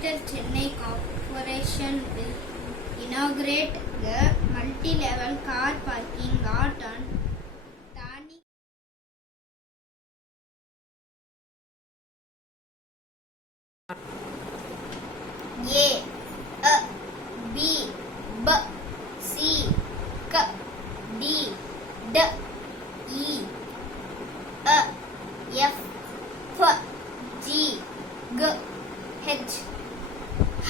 Greater Chennai Corporation will inaugurate the multi-level car parking lot on Thani. A, B, B, C, K, D, D, E, F, F, G, G, H,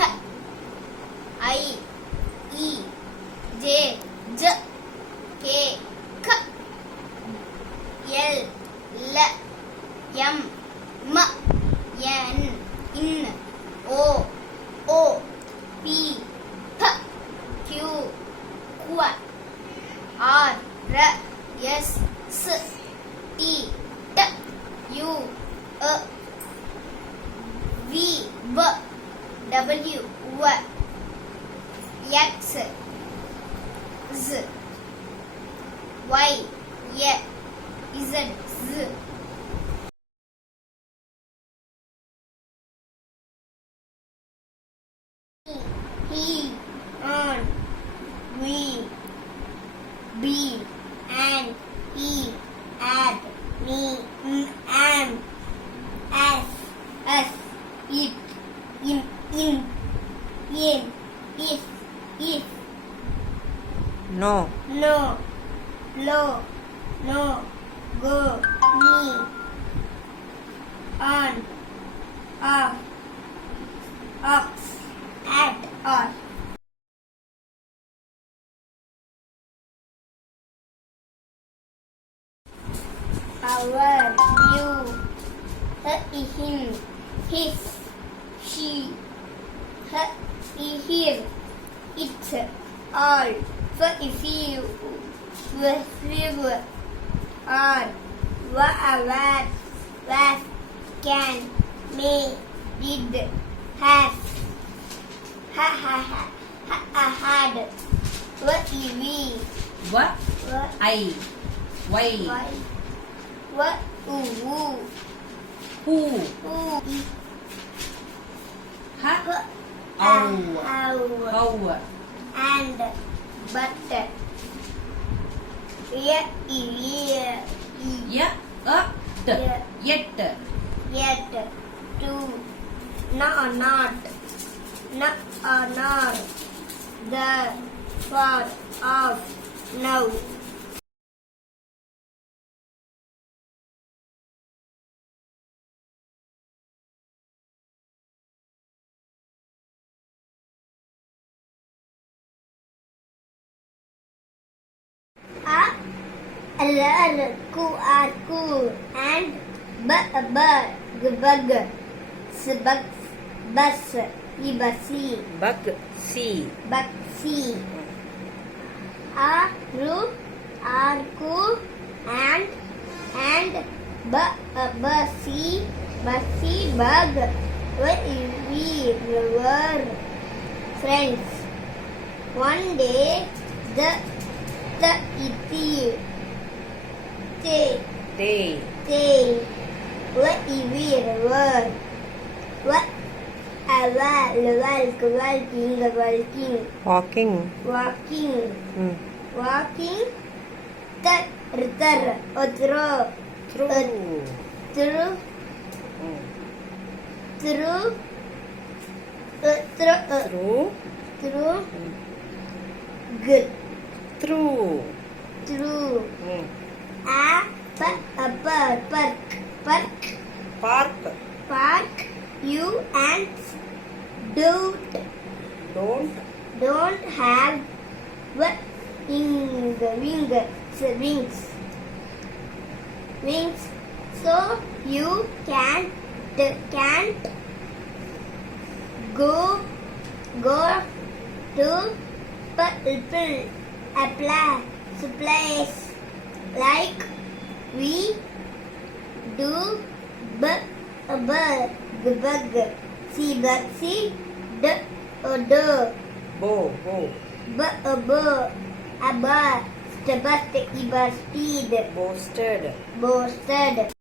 H, I, E, J, J, K, K, L, L, M, M, N, N, O, O, P, P, Q, Q, R, S, S, T, T, U, V, W, W, X, Z, Y, Z, Z. He, on, we, be, and he, at, me, am, as, us, it, in, if, No. no, lo, no, go, me, on, off, ox, at, or. Our, you, him, his, she, her, here, it, all, for if you, with, or, was, can, may, did, has, had, what, we, What? what, I. Why? what, who, Who? Ha? How? How? and, but, Yeah. Yet. yet, to, no, not, no, nor, the, for, of, now. Ku, and bug, bus, bussy, Bug. See. buxy, arku, and bussy, bug. We were friends. One day, the iti, They. what we were, what Walking. walking, Through. through, Through. good, Through. through, Park. park, you ants don't have wings, so you can't go to a place like we do. Bug, see, do, Bow. speed, Boasted. boasted.